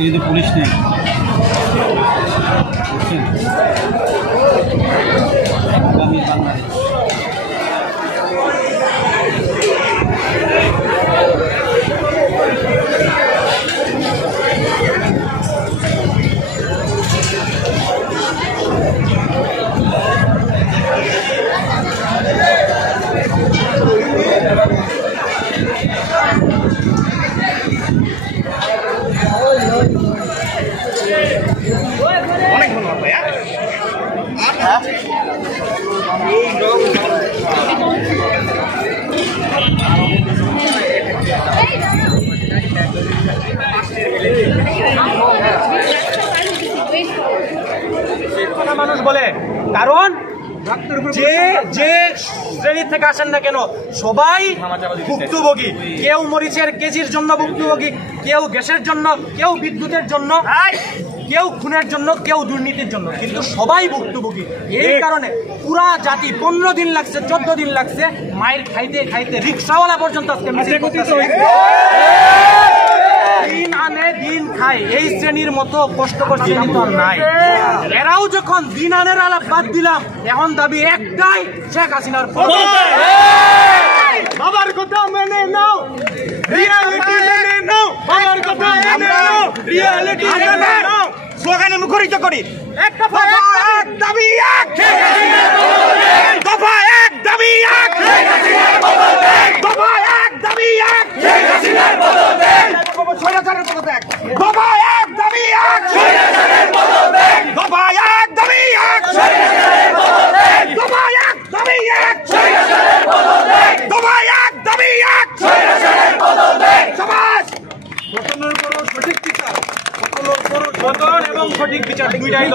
ये तो पुलिस नहीं মানুষ বলে কারণ যে যে শ্রেণী থেকে আসেন না কেন সবাই ভুক্তভোগী। কেউ মরিচের কেজির জন্য ভুক্তভোগী, কেউ গ্যাসের জন্য, কেউ বিদ্যুতের জন্য, কেউ খুনের জন্য, কেউ দুর্নীতির জন্য, কিন্তু সবাই ভুক্তভোগী। এই কারণে পুরা জাতি 15 দিন লাগছে, 14 দিন লাগছে মায়ের খাইতে খাইতে রিক্সাওয়ালা পর্যন্ত আজকে মিছিল করতেছে। দিন আনে দিন খায়, এই শ্রেণীর মতো কষ্টকর শ্রেণী তো নাই। এরাও যখন দিন আনের আলাপ বাদ দিলাম, এখন দাবি একটাই, শেখ হাসিনার বাবার কথা মেনে নাও, রিয়ালিটি মেনে নাও, বাবার কথা মেনে নাও, রিয়ালিটি মেনে নাও। স্লোগানে মুখরিত করি একটা এক দাবি এক, দফা এক দাবি এক, দফা এক দাবি এক, স্বৈরাচারের পদত্যাগ, দফা এক দাবি এক, দফা এক দাবি এক, দফা এক দাবি এক, দফা এক দাবি এক। সমাজ গঠনের পরও সঠিক বিচার, গঠন এবং সঠিক বিচার দুইটাই